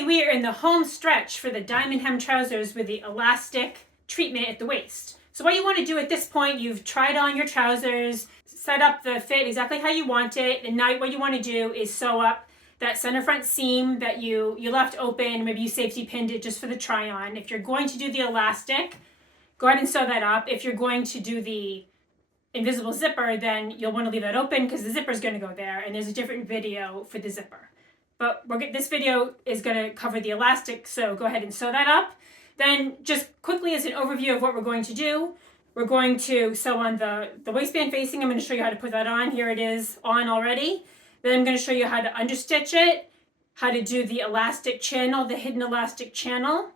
Okay, we are in the home stretch for the diamond hem trousers with the elastic treatment at the waist. So what you want to do at this point, you've tried on your trousers, set up the fit exactly how you want it, and now what you want to do is sew up that center front seam that you left open. Maybe you safety pinned it just for the try on. If you're going to do the elastic, go ahead and sew that up. If you're going to do the invisible zipper, then you'll want to leave that open because the zipper is going to go there, and there's a different video for the zipper. But this video is going to cover the elastic, so go ahead and sew that up. Then just quickly as an overview of what we're going to do, we're going to sew on the waistband facing. I'm going to show you how to put that on. Here it is on already. Then I'm going to show you how to understitch it, how to do the elastic channel, the hidden elastic channel,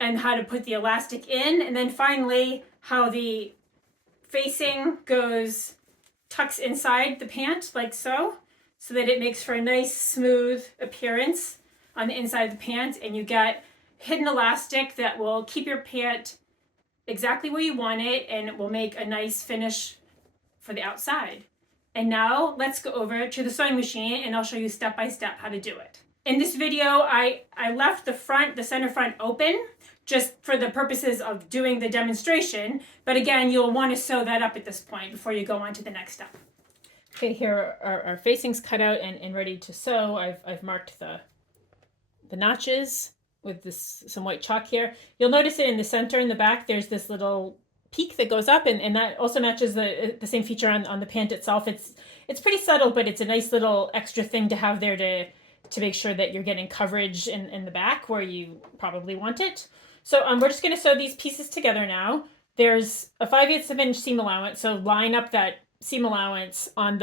and how to put the elastic in. And then finally, how the facing tucks inside the pant like so that it makes for a nice smooth appearance on the inside of the pant, and you get hidden elastic that will keep your pant exactly where you want it, and it will make a nice finish for the outside. And now let's go over to the sewing machine and I'll show you step by step how to do it. In this video, I left the center front open just for the purposes of doing the demonstration, but again, you'll want to sew that up at this point before you go on to the next step. Okay, here are our facings cut out and ready to sew. I've marked the notches with some white chalk here. You'll notice it in the center in the back, there's this little peak that goes up, and that also matches the same feature on the pant itself. It's pretty subtle, but it's a nice little extra thing to have there to make sure that you're getting coverage in the back where you probably want it. So we're just going to sew these pieces together now. There's a 5/8 of an inch seam allowance, so line up that seam allowance on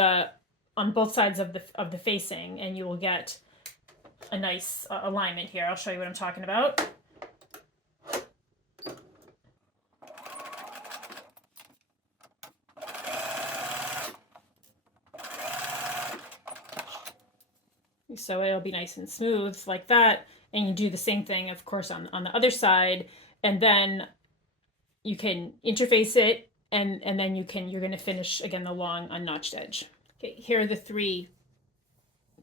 both sides of the facing, and you will get a nice alignment here. I'll show you what I'm talking about. So it'll be nice and smooth like that, and you do the same thing, of course, on the other side, and then you can interface it, and then you're going to finish again the long unnotched edge. Okay, here are the three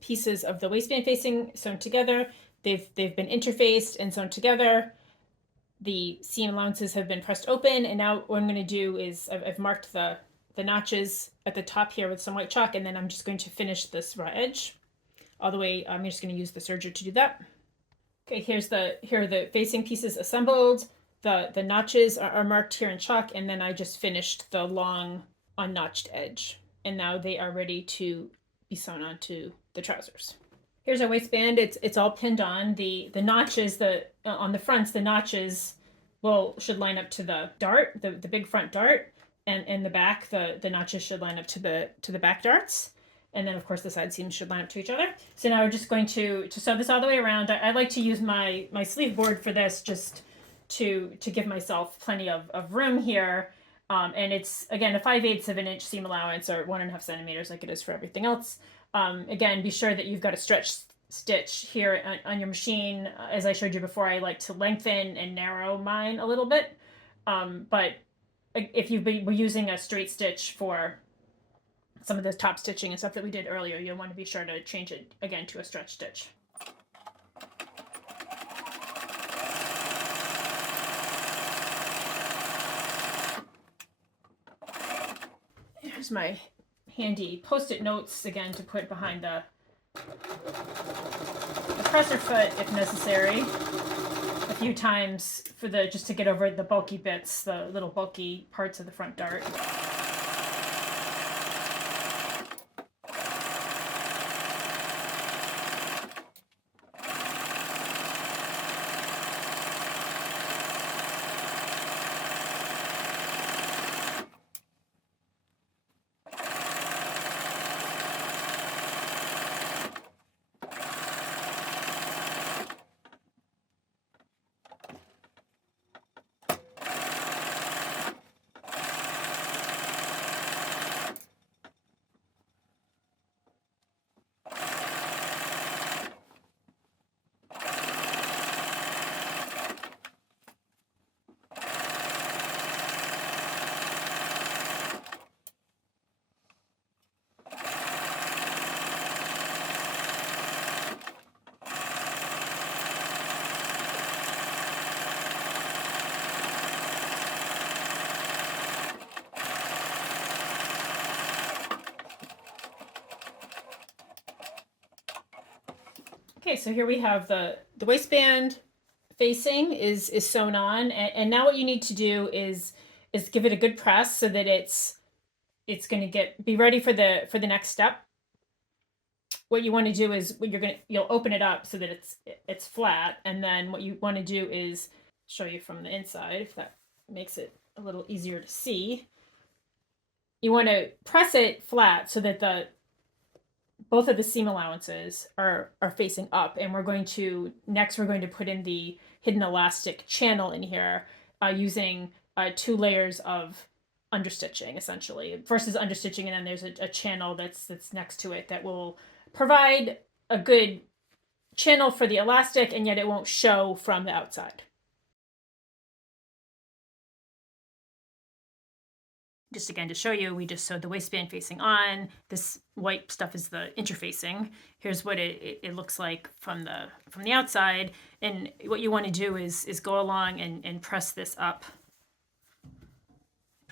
pieces of the waistband facing sewn together. They've been interfaced and sewn together. The seam allowances have been pressed open, and now what I'm going to do is I've marked the notches at the top here with some white chalk, and then I'm just going to finish this raw edge all the way. I'm just going to use the serger to do that. Okay, here are the facing pieces assembled. The notches are marked here in chalk, and then I just finished the long unnotched edge, and now they are ready to be sewn onto the trousers. Here's our waistband. It's all pinned on. The notches on the fronts, the notches should line up to the dart, the big front dart, and in the back the notches should line up to the back darts. And then, of course, the side seams should line up to each other. So now we're just going to sew this all the way around. I like to use my sleeve board for this just to give myself plenty of room here. And it's, again, a 5/8 of an inch seam allowance, or 1.5 centimeters like it is for everything else. Again, be sure that you've got a stretch stitch here on your machine. As I showed you before, I like to lengthen and narrow mine a little bit. But if you were using a straight stitch for some of the top stitching and stuff that we did earlier, you'll want to be sure to change it again to a stretch stitch. Here's my handy post-it notes again to put behind the presser foot if necessary a few times just to get over the bulky bits, the little bulky parts of the front dart. Okay, so here we have the waistband facing is sewn on, and now what you need to do is give it a good press so that it's going to be ready for the next step. What you want to do is you'll open it up so that it's flat, and then what you want to do is show you from the inside, if that makes it a little easier to see. You want to press it flat so that both of the seam allowances are facing up, and we're going to put in the hidden elastic channel in here using 2 layers of understitching. Essentially, first is understitching, and then there's a channel that's next to it that will provide a good channel for the elastic, and yet it won't show from the outside. Just again to show you, we just sewed the waistband facing on. This white stuff is the interfacing. Here's what it looks like from the outside. And what you want to do is go along and press this up.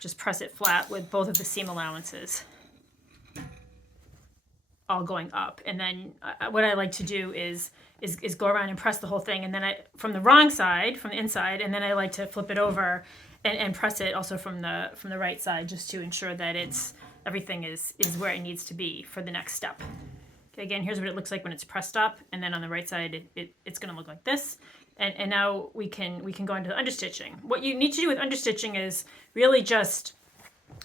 Just press it flat with both of the seam allowances all going up. And then what I like to do is go around and press the whole thing. And then from the wrong side, from the inside, and then I like to flip it over and press it also from the right side, just to ensure that everything is where it needs to be for the next step. Okay, again, here's what it looks like when it's pressed up, and then on the right side it's going to look like this. And now we can go into the understitching. What you need to do with understitching is really just,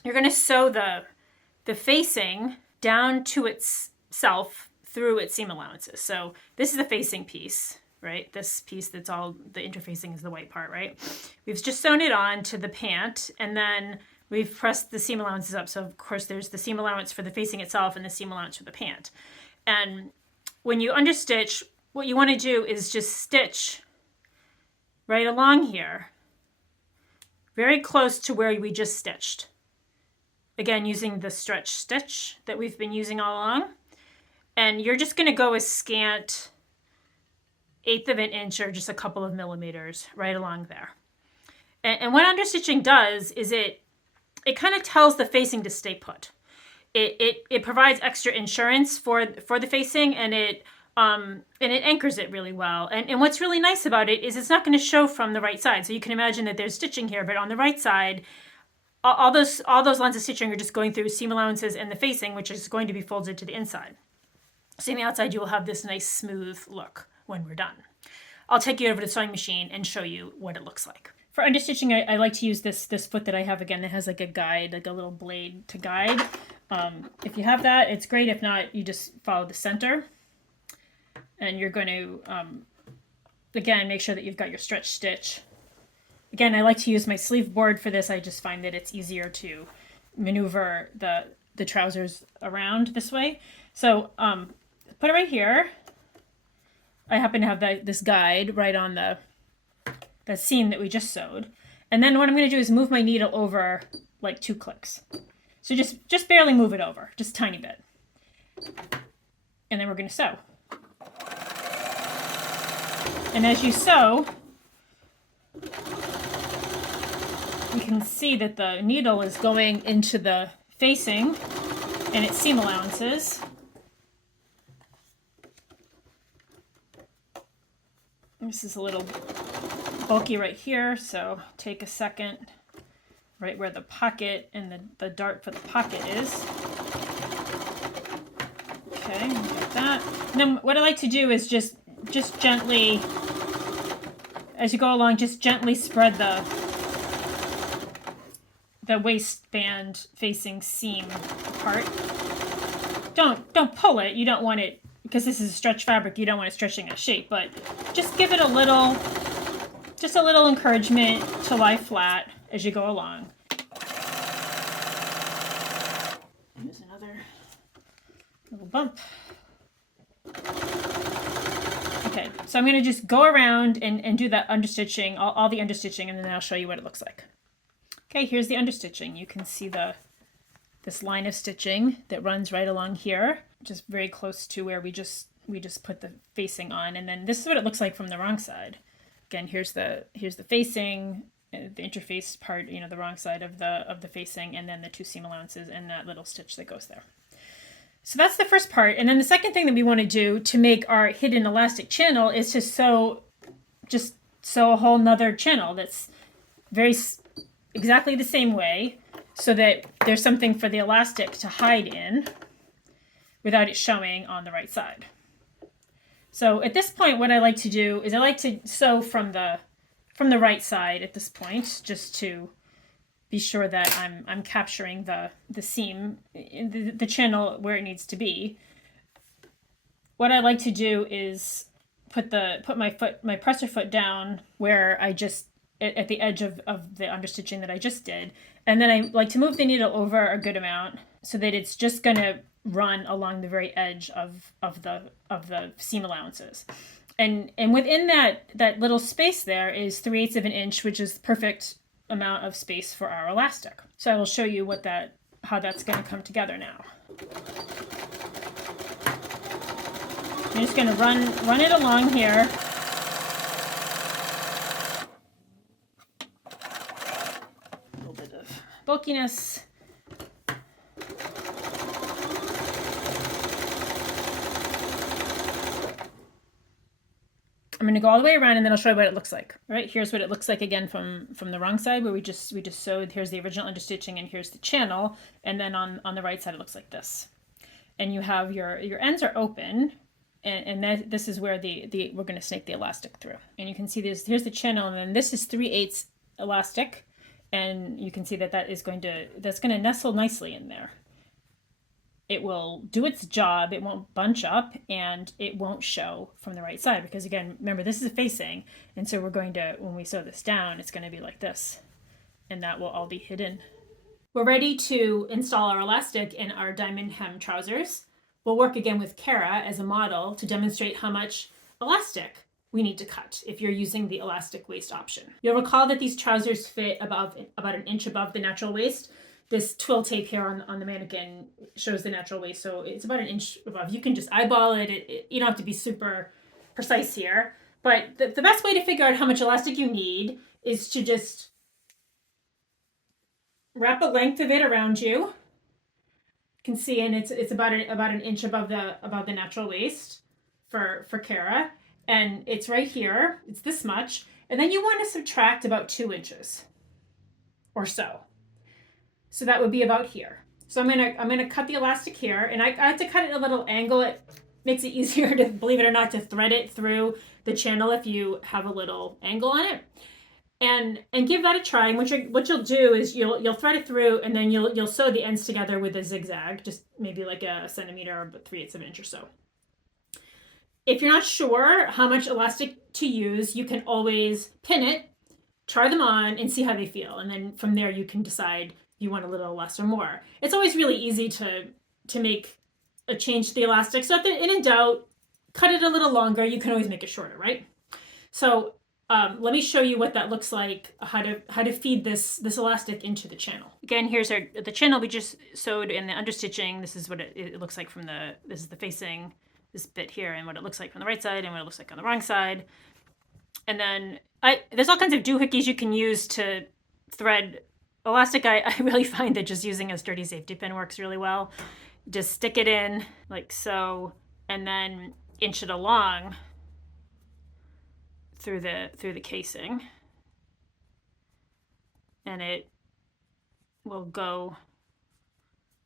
you're going to sew the facing down to itself through its seam allowances. So this is the facing piece, right? This piece that's all the interfacing is the white part, right? We've just sewn it on to the pant, and then we've pressed the seam allowances up. So of course there's the seam allowance for the facing itself and the seam allowance for the pant. And when you understitch, what you want to do is just stitch right along here, very close to where we just stitched. Again, using the stretch stitch that we've been using all along. And you're just going to go a scant 1/8 of an inch or just a couple of millimeters right along there. And what understitching does is it kind of tells the facing to stay put. It provides extra insurance for the facing, and it anchors it really well. And what's really nice about it is it's not going to show from the right side. So you can imagine that there's stitching here, but on the right side, all those lines of stitching are just going through seam allowances and the facing, which is going to be folded to the inside. So on the outside, you will have this nice smooth look when we're done. I'll take you over to the sewing machine and show you what it looks like. For understitching, I like to use this foot that I have, again, that has like a guide, like a little blade to guide. If you have that, it's great. If not, you just follow the center. And you're going to, again, make sure that you've got your stretch stitch. Again, I like to use my sleeve board for this. I just find that it's easier to maneuver the trousers around this way. So put it right here. I happen to have this guide right on the seam that we just sewed. And then what I'm going to do is move my needle over like 2 clicks. So just barely move it over, just a tiny bit. And then we're going to sew. And as you sew, you can see that the needle is going into the facing and its seam allowances. This is a little bulky right here, so take a second right where the pocket and the dart for the pocket is. Okay, like that. And then what I like to do is just gently, as you go along, just gently spread the waistband facing seam apart. Don't pull it. You don't want it, because this is a stretch fabric, you don't want it stretching out of shape, but just give it a little encouragement to lie flat as you go along. Here's another little bump. Okay, so I'm going to just go around and do that understitching, all the understitching, and then I'll show you what it looks like. Okay, here's the understitching. You can see this line of stitching that runs right along here, just very close to where we just put the facing on. And then this is what it looks like from the wrong side. Again, here's the facing, the interface part, the wrong side of the facing, and then the 2 seam allowances and that little stitch that goes there. So that's the first part. And then the second thing that we want to do to make our hidden elastic channel is to sew a whole nother channel that's very exactly the same way, so that there's something for the elastic to hide in without it showing on the right side. So at this point, what I like to do is I like to sew from the right side at this point, just to be sure that I'm capturing the seam, the channel where it needs to be. What I like to do is put my presser foot down where I just at the edge of the understitching that I just did, and then I like to move the needle over a good amount so that it's just gonna run along the very edge of the seam allowances. And within that little space there is 3/8 of an inch, which is the perfect amount of space for our elastic. So I will show you how that's going to come together now. I'm just going to run it along here. A little bit of bulkiness. I'm going to go all the way around, and then I'll show you what it looks like. All right, here's what it looks like again from the wrong side, where we just sewed. Here's the original understitching, and here's the channel. And then on the right side, it looks like this. And you have your ends are open, and this is where we're going to snake the elastic through. And you can see this. Here's the channel, and then this is 3/8 elastic, and you can see that's going to nestle nicely in there. It will do its job, it won't bunch up, and it won't show from the right side, because again, remember, this is facing, and so we're going to, when we sew this down, it's going to be like this, and that will all be hidden. We're ready to install our elastic in our diamond hem trousers. We'll work again with Kara as a model to demonstrate how much elastic we need to cut if you're using the elastic waist option. You'll recall that these trousers fit about an inch above the natural waist. This twill tape here on the mannequin shows the natural waist, so it's about an inch above. You can just eyeball it. You don't have to be super precise here. But the best way to figure out how much elastic you need is to just wrap a length of it around you. You can see, and it's about an inch above the natural waist for Kara, and it's right here. It's this much, and then you want to subtract about 2 inches or so. So that would be about here. So I'm gonna cut the elastic here, and I have to cut it at a little angle. It makes it easier to, believe it or not, to thread it through the channel if you have a little angle on it. And give that a try. And what you'll do is you'll thread it through, and then you'll sew the ends together with a zigzag, just maybe like a centimeter or 3/8 of an inch or so. If you're not sure how much elastic to use, you can always pin it, try them on, and see how they feel. And then from there you can decide you want a little less or more. It's always really easy to make a change to the elastic. So if in doubt, cut it a little longer. You can always make it shorter, right? So let me show you what that looks like, how to feed this elastic into the channel. Again, here's the channel we just sewed in the understitching. This is what it looks like this is the facing, this bit here, and what it looks like from the right side and what it looks like on the wrong side. And then there's all kinds of doohickeys you can use to thread elastic. I really find that just using a sturdy safety pin works really well. Just stick it in like so, and then inch it along through the casing, and it will go.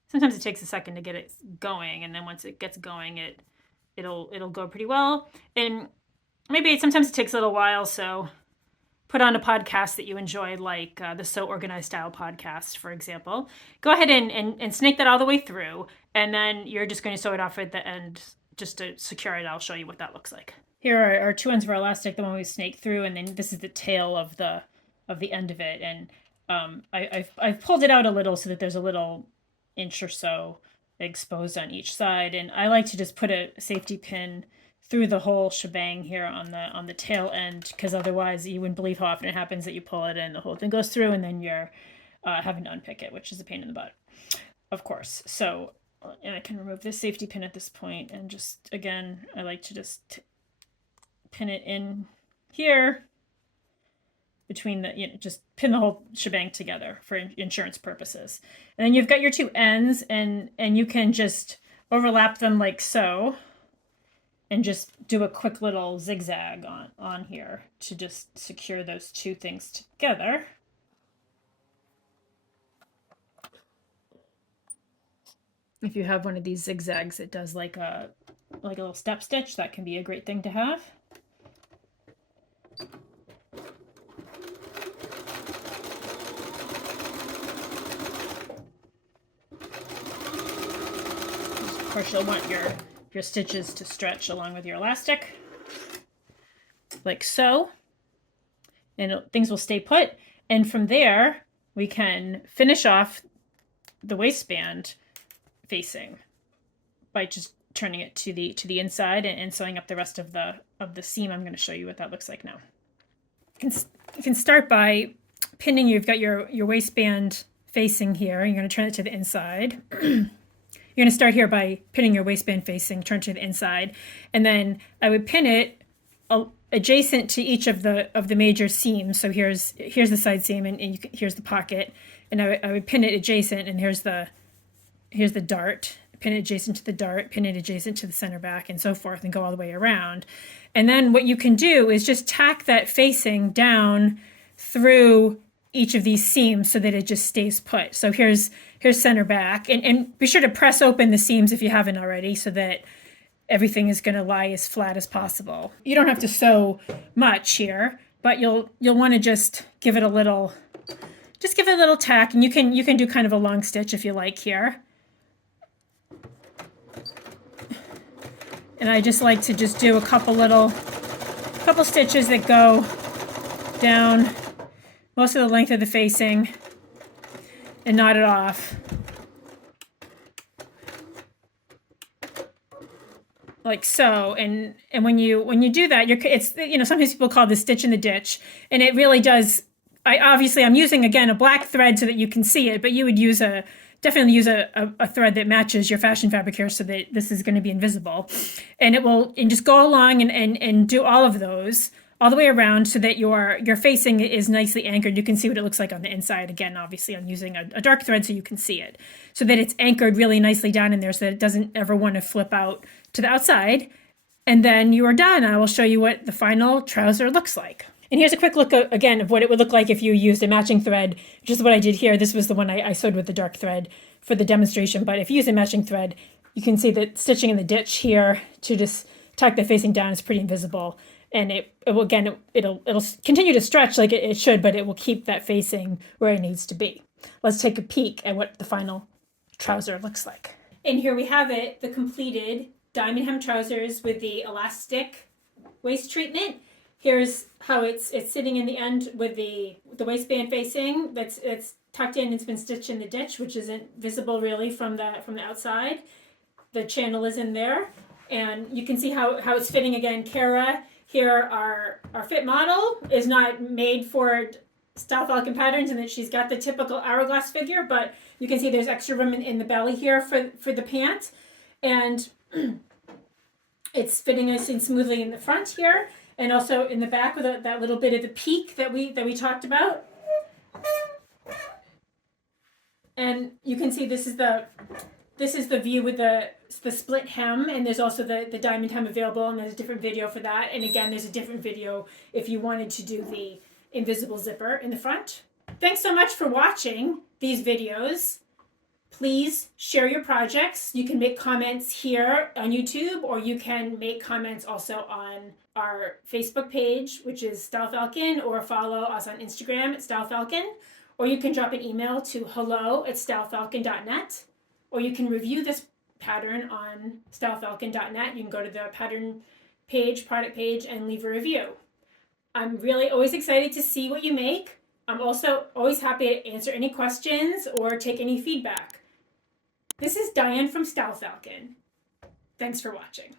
Sometimes it takes a second to get it going, and then once it gets going, it'll go pretty well. And maybe sometimes it takes a little while, so put on a podcast that you enjoy, like the So Organized Style podcast, for example. Go ahead and snake that all the way through, and then you're just going to sew it off at the end just to secure it. I'll show you what that looks like. Here are our 2 ends of our elastic, the one we snaked through, and then this is the tail of the end of it. And I've pulled it out a little so that there's a little inch or so exposed on each side, and I like to just put a safety pin through the whole shebang here on the tail end, because otherwise you wouldn't believe how often it happens that you pull it and the whole thing goes through, and then you're having to unpick it, which is a pain in the butt, of course. So, and I can remove this safety pin at this point, and just, again, I like to just pin it in here between just pin the whole shebang together for insurance purposes. And then you've got your 2 ends, and you can just overlap them like so, and just do a quick little zigzag on here to just secure those two things together. If you have one of these zigzags, it does like a little step stitch. That can be a great thing to have. Of course, you'll want your stitches to stretch along with your elastic, like so, and things will stay put. And from there, we can finish off the waistband facing by just turning it to the inside and sewing up the rest of the seam. I'm going to show you what that looks like now. You can start by pinning. You've got your waistband facing here. You're going to turn it to the inside. You're going to start here by pinning your waistband facing, turn to the inside, and then I would pin it adjacent to each of the major seams. So here's the side seam, and here's the pocket, and I would pin it adjacent, and here's the dart. Pin it adjacent to the dart, pin it adjacent to the center back, and so forth, and go all the way around. And then what you can do is just tack that facing down through each of these seams so that it just stays put. So here's center back, and be sure to press open the seams if you haven't already, so that everything is going to lie as flat as possible. You don't have to sew much here, but you'll want to just give it a little tack, and you can do kind of a long stitch if you like here. And I just like to just do a couple stitches that go down most of the length of the facing and knot it off. Like so. And when you do that, it's, you know, sometimes people call this stitch in the ditch, and it really does. I'm using again a black thread so that you can see it, but you would definitely use a thread that matches your fashion fabric here so that this is going to be invisible. And just go along and do all of those all the way around so that your facing is nicely anchored. You can see what it looks like on the inside. Again, obviously I'm using a dark thread so you can see it, so that it's anchored really nicely down in there so that it doesn't ever want to flip out to the outside. And then you are done. I will show you what the final trouser looks like. And here's a quick look again of what it would look like if you used a matching thread, which is what I did here. This was the one I sewed with the dark thread for the demonstration, but if you use a matching thread, you can see that stitching in the ditch here to just tack the facing down is pretty invisible. And it'll continue to stretch like it should, but it will keep that facing where it needs to be. Let's take a peek at what the final trouser looks like. And here we have it, the completed diamond hem trousers with the elastic waist treatment. Here's how it's sitting in the end with the waistband facing. It's tucked in. It's been stitched in the ditch, which isn't visible really from the outside. The channel is in there, and you can see how it's fitting again. Kara here, our fit model, is not made for Style Falcon patterns, and that she's got the typical hourglass figure, but you can see there's extra room in the belly here for the pant, and it's fitting nice and smoothly in the front here. And also in the back with that little bit of the peak that we talked about. And you can see this is the view with the split hem, and there's also the diamond hem available, and there's a different video for that. And again, there's a different video if you wanted to do the invisible zipper in the front. Thanks so much for watching these videos. Please share your projects. You can make comments here on YouTube, or you can make comments also on our Facebook page, which is Style Falcon, or follow us on Instagram at Style Falcon, or you can drop an email to hello@stylefalcon.net, or you can review this pattern on stylefalcon.net. You can go to the pattern page, product page, and leave a review. I'm really always excited to see what you make. I'm also always happy to answer any questions or take any feedback. This is Diane from Style Falcon. Thanks for watching.